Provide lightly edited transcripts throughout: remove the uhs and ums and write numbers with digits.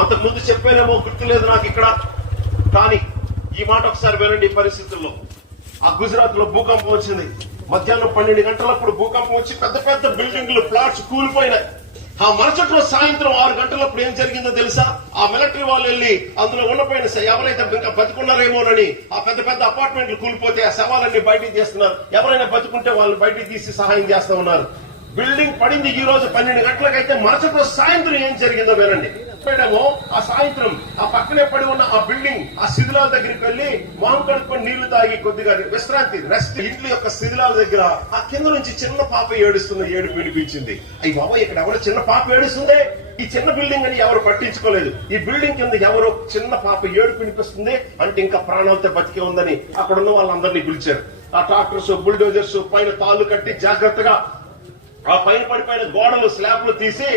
అంతకుముందు చెప్పానేమో గుర్తులేదు నాకు ఇక్కడ, కానీ ఈ మాట ఒకసారి వినండి. ఈ పరిస్థితుల్లో ఆ గుజరాత్ లో భూకంపం వచ్చింది. మధ్యాహ్నం 12 గంటలప్పుడు భూకంపం వచ్చి పెద్ద పెద్ద బిల్డింగ్లు, ప్లాట్స్ కూలిపోయినాయి. ఆ మరుసటి రోజు సాయంత్రం 6 గంటలప్పుడు ఏం జరిగిందో తెలుసా? ఆ మిలిటరీ వాళ్ళు వెళ్లి అందులో ఉండిపోయిన ఎవరైతే ఇంకా బతుకున్నారేమోనని ఆ పెద్ద పెద్ద అపార్ట్మెంట్లు కూలిపోతే ఆ శవాలన్నీ బయటికి తీస్తున్నారు. ఎవరైనా బతుకుంటే వాళ్ళని బయటికి తీసి సహాయం చేస్తా ఉన్నారు. బిల్డింగ్ పడింది ఈ రోజు 12 గంటలకైతే మరుసటి రోజు సాయంత్రం ఏం జరిగిందో వినండి. ఆ సాయంత్రం ఆ పక్కనే పడి ఉన్న ఆ బిల్డింగ్ ఆ శిథిలాల దగ్గరికి వెళ్లి మొహం కడుక్కొని నీళ్లు తాగి కొద్దిగా విశ్రాంతి రెస్ట్ ఇంట్లో యొక్క శిథిలాల దగ్గర ఆ కింద నుంచి చిన్న పాప ఏడుస్తున్న ఏడుపు వినిపించింది. అయ్యి బాబా, ఇక్కడ ఎవరో చిన్న పాప ఏడుస్తుంది. ఈ చిన్న బిల్డింగ్ అని ఎవరు పట్టించుకోలేదు. ఈ బిల్డింగ్ కింద ఎవరో చిన్న పాప ఏడుపు వినిపిస్తుంది అంటే ఇంకా ప్రాణాలతో బతికే ఉందని అక్కడ ఉన్న వాళ్ళందరినీ పిలిచారు. ఆ ట్రాక్టర్స్, బుల్డోజర్స్ పైన తాళ్లు కట్టి జాగ్రత్తగా ఆ పైన పడిపోయిన గోడలు, స్లాబ్లు తీసి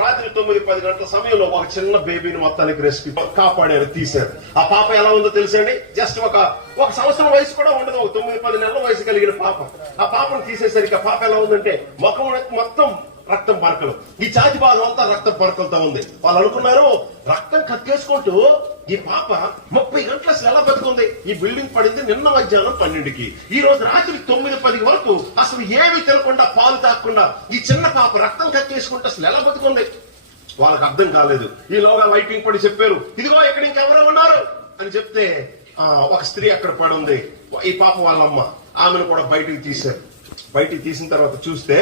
రాత్రి 9-10 గంటల సమయంలో ఒక చిన్న బేబీని మొత్తానికి రెస్క్యూ కాపాడారు, తీశారు. ఆ పాప ఎలా ఉందో తెలుసండి? జస్ట్ ఒక సంవత్సరం వయసు కూడా ఉండదు, ఒక 9-10 నెలల వయసు కలిగిన పాప. ఆ పాపను తీసేసరికి ఆ పాప ఎలా ఉందంటే ముఖం మొత్తం రక్తం పరకలు, ఈ ఛాతి భాగం అంతా రక్తం పరకలతో ఉంది. వాళ్ళు అనుకున్నారు రక్తం కక్కేసుకుంటూ ఈ పాప 30 గంటల అసలు ఎలా బతుకుంది. ఈ బిల్డింగ్ పడింది నిన్న మధ్యాహ్నం 12కి. ఈ రోజు రాత్రి 9-10 వరకు అసలు ఏమీ తినకుండా, పాలు తాగకుండా ఈ చిన్న పాప రక్తం కక్కేసుకుంటూ అసలు ఎలా బతుకుంది. వాళ్ళకి అర్థం కాలేదు. ఈలోగా లైటింగ్ పడి చెప్పారు, ఇదిగో ఇక్కడ ఇంకెవరో ఉన్నారు అని చెప్తే ఒక స్త్రీ అక్కడ పడి ఉంది. ఈ పాప వాళ్ళమ్మ, ఆమెను కూడా బయటికి తీశారు. బయటికి తీసిన తర్వాత చూస్తే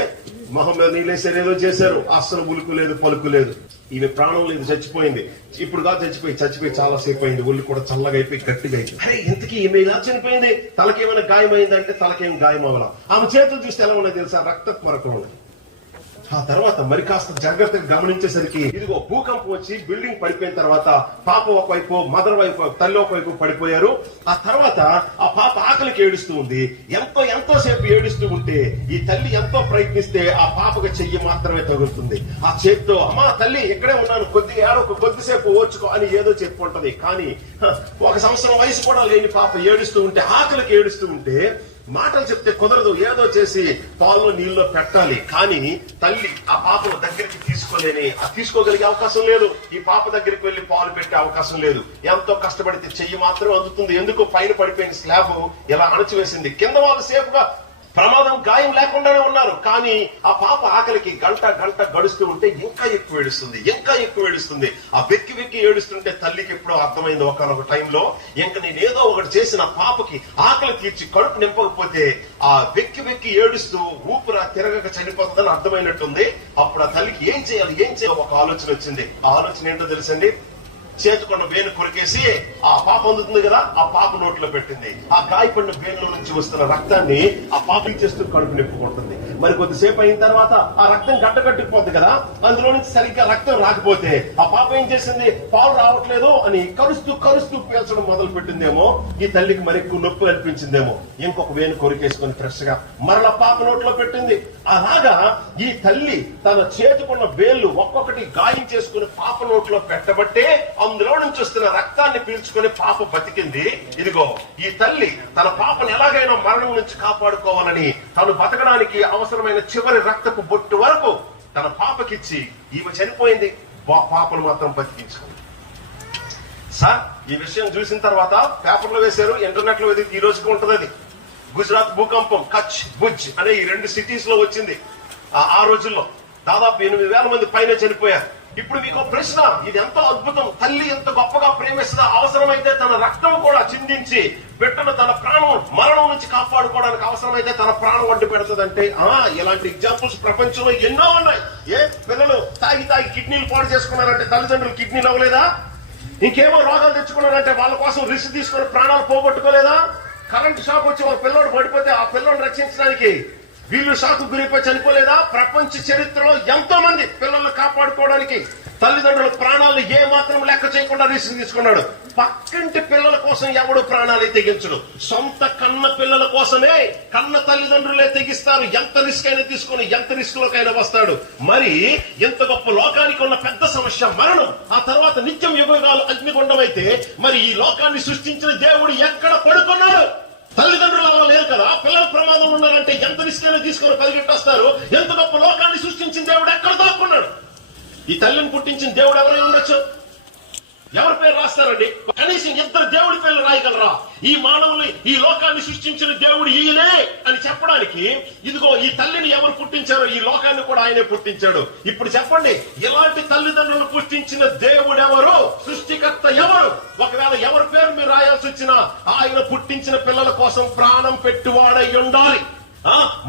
మొహం మీద నీళ్ళేసారు, ఏదో చేశారు. అస్సలు ఉలుకు లేదు, పలుకు లేదు. ఈమె ప్రాణం లేదు, చచ్చిపోయింది. ఇప్పుడు కాదు చచ్చిపోయి చాలా సేపు అయింది. ఒళ్ళు కూడా చల్లగా అయిపోయి గట్టిగా అయిపోయి. అరే ఇంతకీ ఈమె ఇలా చనిపోయింది, తలకేమైనా గాయమైందంటే తలకేం గాయం అవ్వాల. ఆమె చేతులు చూస్తే ఎలా ఉన్నాయి తెలుసా? రక్త మరకలు ఉన్నాయి. ఆ తర్వాత మరి కాస్త జాగ్రత్తగా గమనించేసరికి ఇదిగో భూకంపం వచ్చి బిల్డింగ్ పడిపోయిన తర్వాత పాప ఒకవైపు, మదర్ వైపు, తల్లి ఒకవైపు పడిపోయారు. ఆ తర్వాత ఆ పాప ఆకలికి ఏడుస్తూ ఉంది. ఎంతో సేపు ఏడుస్తూ ఉంటే ఈ తల్లి ఎంతో ప్రయత్నిస్తే ఆ పాపకు చెయ్యి మాత్రమే తగులుతుంది. ఆ చేతితో అమ్మా తల్లి ఇక్కడే ఉన్నాను, కొద్దిసేపు ఓర్చుకో అని ఏదో చెప్పుకుంటది. కానీ 1 సంవత్సరం వయసు కూడా లేని పాప ఏడుస్తూ ఉంటే, ఆకలికి ఏడుస్తూ ఉంటే మాటలు చెప్తే కుదరదు, ఏదో చేసి పాలు నీళ్ళలో పెట్టాలి. కానీ తల్లి ఆ పాపను దగ్గరికి తీసుకోగలిగే అవకాశం లేదు. ఈ పాప దగ్గరికి వెళ్లి పాలు పెట్టే అవకాశం లేదు. ఎంతో కష్టపడితే చెయ్యి మాత్రం అందుతుంది. ఎందుకు? పైన పడిపోయిన స్లాబ్ ఇలా అణచివేసింది. కింద వాళ్ళు సేఫ్గా ప్రమాదం, గాయం లేకుండానే ఉన్నారు. కానీ ఆ పాప ఆకలికి గంట గడుస్తూ ఉంటే ఇంకా ఎక్కువ ఏడుస్తుంది. ఆ వెక్కి ఏడుస్తుంటే తల్లికి ఎప్పుడో అర్థమైంది ఒకనొక టైంలో, ఇంకా నేనేదో ఒకటి చేసిన పాపకి ఆకలి తీర్చి కడుపు నింపకపోతే ఆ వెక్కి ఏడుస్తూ ఊపిరి తిరగక చనిపోతుందని అర్థమైనట్టుంది. అప్పుడు ఆ తల్లికి ఏం చేయాలి ఒక ఆలోచన వచ్చింది. ఆ ఆలోచన ఏంటో తెలుసండి? చేతుకున్న వేలు కొరికేసి ఆ పాప అందుతుంది కదా, ఆ పాప నోట్లో పెట్టింది. ఆ గాయపడిన వేలులో నుంచి వస్తున్న రక్తాన్ని ఆ పాప చేస్తూ కడుపు నింపుకుంటుంది. మరి కొద్దిసేపు అయిన తర్వాత ఆ రక్తం గడ్డకట్టుకుపోద్ది కదా, అందులో నుంచి సరిగ్గా రక్తం రాకపోతే ఆ పాప ఏం చేసింది? పాలు రావట్లేదు అని కరుస్తూ పీల్చడం మొదలు పెట్టిందేమో. ఈ తల్లికి మరి ఎక్కువ నొప్పి అనిపించిందేమో. ఇంకొక వేలు కొరికేసుకుని ఫ్రెష్ గా మరలా పాప నోట్లో పెట్టింది. అలాగా ఈ తల్లి తన చేతుకున్న వేళ్లు ఒక్కొక్కటి గాయం చేసుకుని పాప నోట్లో పెట్టబట్టే అందులో నుంచి వస్తున్న రక్తాన్ని పీల్చుకుని పాప బతికింది. ఇదిగో ఈ తల్లి తన పాపను ఎలాగైనా మరణం నుంచి కాపాడుకోవాలని తను బతకడానికి అవసరమైన చివరి రక్తపు బొట్టు వరకు తన పాపకిచ్చి ఈమె చనిపోయింది. పాపను మాత్రం బతికించుకుంది. సార్ ఈ విషయం చూసిన తర్వాత పేపర్లో వేశారు, ఇంటర్నెట్ లో వెతికి ఈ రోజుకి ఉంటది. అది గుజరాత్ భూకంపం, కచ్, భుజ్ అనే ఈ 2 సిటీస్ లో వచ్చింది. ఆ రోజుల్లో దాదాపు 8,000 మంది పైన చనిపోయారు. ఇప్పుడు మీకు ప్రశ్న, ఇది ఎంతో అద్భుతం. తల్లి ఎంత గొప్పగా ప్రేమిస్తుందా, అవసరమైతే తన రక్తం కూడా చిందించి బిడ్డను తన ప్రాణం మరణం నుంచి కాపాడుకోవడానికి అవసరమైతే తన ప్రాణం వండి పెడుతుందంటే ఇలాంటి ఎగ్జాంపుల్స్ ప్రపంచంలో ఎన్నో ఉన్నాయి. పిల్లలు తాగి కిడ్నీలు పాడు చేసుకున్నారంటే తల్లిదండ్రులు కిడ్నీలు అవ్వలేదా? ఇంకేమో రోగాలు తెచ్చుకున్నారంటే వాళ్ళ కోసం రిస్క్ తీసుకుని ప్రాణాలు పోగొట్టుకోలేదా? కరెంట్ షాక్ వచ్చి వాళ్ళ పిల్లోడు పడిపోతే ఆ పిల్లోని రక్షించడానికి వీళ్ళు షాకు గురైపోయి చనిపోలేదా? ప్రపంచ చరిత్రలో ఎంతో మంది పిల్లల్ని కాపాడుకోవడానికి తల్లిదండ్రుల ప్రాణాలను ఏ మాత్రం లెక్క చేయకుండా రిస్క్ తీసుకున్నాడు. పక్కింటి పిల్లల కోసం ఎవడు ప్రాణాలు తెగించడు. సొంత కన్న పిల్లల కోసమే కన్న తల్లిదండ్రులే తెగిస్తారు. ఎంత రిస్క్ అయినా తీసుకుని ఎంత రిస్క్ లోకైనా వస్తాడు. మరి ఎంత గొప్ప లోకానికి ఉన్న పెద్ద సమస్య మరణం. ఆ తర్వాత నిత్యం యుగాలు అగ్నిగుండం అయితే మరి ఈ లోకాన్ని సృష్టించిన దేవుడు ఎక్కడ పడుకున్నాడు? తల్లిదండ్రులు అలా లేరు కదా. పిల్లల ప్రమాదం ఉన్నారంటే ఎంత రిస్క్ అయినా తీసుకొని పరిగెట్టొస్తారు. ఎంత గొప్ప లోకాన్ని సృష్టించిన దేవుడు ఎక్కడ దాక్కున్నాడు? ఈ తల్లిని పుట్టించిన దేవుడు ఎవరై ఉండొచ్చు? రాయగలరండి? కనీసం ఇద్దరు దేవుడి పేర్లు రాయగలరా? ఈ మానవుని, ఈ లోకాన్ని సృష్టించిన దేవుడు ఈయనే అని చెప్పడానికి ఇదిగో ఈ తల్లిని ఎవరు పుట్టించారో ఈ లోకాన్ని కూడా ఆయనే పుట్టించాడు. ఇప్పుడు చెప్పండి, ఇలాంటి తల్లిదండ్రులను పుట్టించిన దేవుడు ఎవరు? సృష్టికర్త ఎవరు? ఒకవేళ ఎవరి పేరు మీరు రాయాల్సి వచ్చినా ఆయన పుట్టించిన పిల్లల కోసం ప్రాణం పెట్టువాడై ఉండాలి.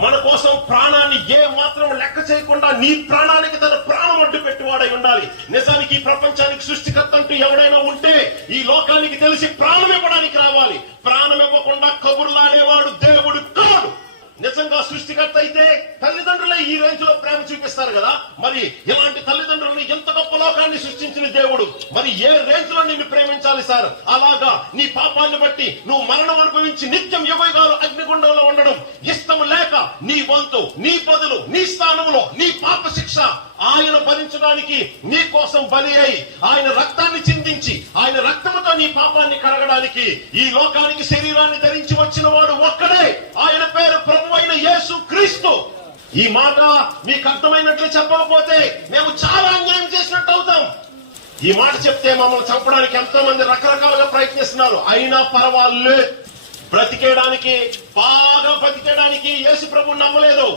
మన కోసం ప్రాణాన్ని ఏ మాత్రం లెక్క చేయకుండా నీ ప్రాణానికి తన ప్రాణం అడ్డు పెట్టువాడై ఉండాలి. నిజానికి ఈ ప్రపంచానికి సృష్టికర్త అంటూ ఎవడైనా ఉంటే ఈ లోకానికి తెలిసి ప్రాణం ఇవ్వడానికి రావాలి. ప్రాణం ఇవ్వకుండా కబుర్లాడేవాడు దేవుడు కాదు. నిజంగా సృష్టికర్త అయితే తల్లిదండ్రులే ఈ రేంజ్ లో ప్రేమ చూపిస్తారు కదా. మరి ఇలాంటి తల్లిదండ్రులని ఎంత గొప్ప లోకాన్ని సృష్టించిన దేవుడు మరి ఏ రేంజ్ లో నిన్ను ప్రేమించాలి సార్? అలాగా నీ పాపాన్ని బట్టి నువ్వు మరణం అనుభవించి నిత్యం యువగాలు అగ్నిగుండంలో ఉండడం ఇష్టం లేక నీ వంతు, నీ బదులు, నీ స్థానంలో నీ పాప శిక్ష ఆయన భరించడానికి నీ కోసం బలి అయి ఆయన రక్తాన్ని చిందించి ఆయన రక్తముతో నీ పాపాన్ని కడగడానికి ఈ లోకానికి శరీరాన్ని ధరించి వచ్చిన వాడు ఒక్కడే. ఆయన పేరు ప్రభు అయిన యేసు క్రీస్తు. ఈ మాట మీకు అర్థమైనట్లు చెప్పకపోతే మేము చాలా అన్యాయం చేసినట్టు అవుతాం. ఈ మాట చెప్తే మమ్మల్ని చంపడానికి ఎంతో మంది రకరకాలుగా ప్రయత్నిస్తున్నారు. అయినా పర్వాలే, బ్రతికేయడానికి, బాగా బ్రతికేయడానికి యేసు ప్రభు నమ్మలేదు.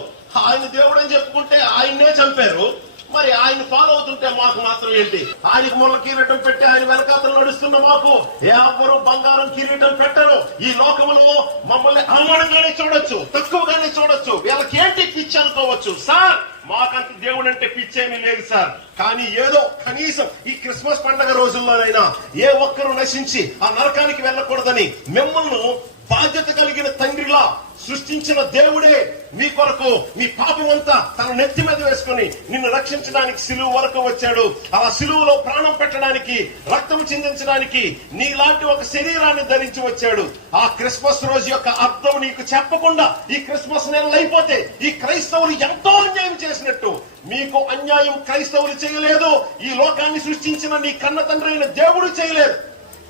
ఆయన దేవుడు అని చెప్పుకుంటే ఆయన్నే చంపారు. మరి ఆయన ఫాలో అవుతుంటే మాకు మాత్రం ఏంటి? ఆయనకు ముళ్ళ కిరీటం పెట్టి ఆయన వెనకాతలు నడుస్తున్న మాకు ఎవరు బంగారం కిరీటం పెట్టరు. ఈ లోకములో మమ్మల్ని అవమానంగానే చూడొచ్చు, తక్కువగానే చూడొచ్చు. వీళ్ళకి ఏంటి పిచ్చి అనుకోవచ్చు. సార్, మాకంత దేవుడు అంటే పిచ్చేమీ లేదు సార్. కానీ ఏదో కనీసం ఈ క్రిస్మస్ పండుగ రోజుల్లోనైనా ఏ ఒక్కరు నశించి ఆ నరకానికి వెళ్ళకూడదని మిమ్మల్ని బాధ్యత కలిగిన తండ్రిలా సృష్టించిన దేవుడే మీ కొరకు మీ పాపం అంతా తన నెత్తి మీద వేసుకుని నిన్ను రక్షించడానికి సిలువ వరకు వచ్చాడు. అలా సిలువలో ప్రాణం పెట్టడానికి, రక్తం చిందించడానికి నీలాంటి ఒక శరీరాన్ని ధరించి వచ్చాడు. ఆ క్రిస్మస్ రోజు యొక్క అర్థం నీకు చెప్పకుండా ఈ క్రిస్మస్ నెలలు అయిపోతే ఈ క్రైస్తవులు ఎంతో అన్యాయం చేసినట్టు. మీకు అన్యాయం క్రైస్తవులు చేయలేదు, ఈ లోకాన్ని సృష్టించిన నీ కన్న తండ్రి అయిన దేవుడు చేయలేదు.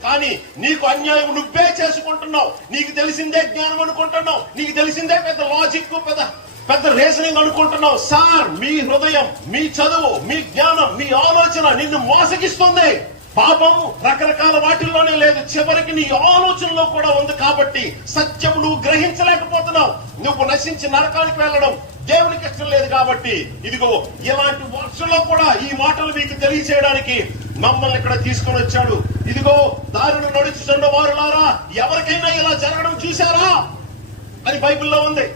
కానీ నీకు అన్యాయం నువ్వే చేసుకుంటున్నావు. నీకు తెలిసిందే జ్ఞానం అనుకుంటున్నావు, నీకు తెలిసిందే పెద్ద లాజిక్, పెద్ద రీజనింగ్ అనుకుంటున్నావు. సార్, మీ హృదయం, మీ చదువు, మీ జ్ఞానం, మీ ఆలోచన నిన్ను మోసగిస్తుంది. పాపం రకరకాల వాటిల్లోనే లేదు, చివరికి నీ ఆలోచనలో కూడా ఉంది. కాబట్టి సత్యం నువ్వు గ్రహించలేకపోతున్నావు. నువ్వు నశించి నరకానికి వెళ్ళడం దేవునికి ఇష్టం లేదు. కాబట్టి ఇదిగో ఇలాంటి వర్షంలో కూడా ఈ మాటలు మీకు తెలియచేయడానికి మమ్మల్ని ఇక్కడ తీసుకొని వచ్చాడు. ఇదిగో దారిని నడుచుతున్న వారులారా, ఎవరికైనా ఇలా జరగడం చూశారా అని బైబిల్లో ఉంది.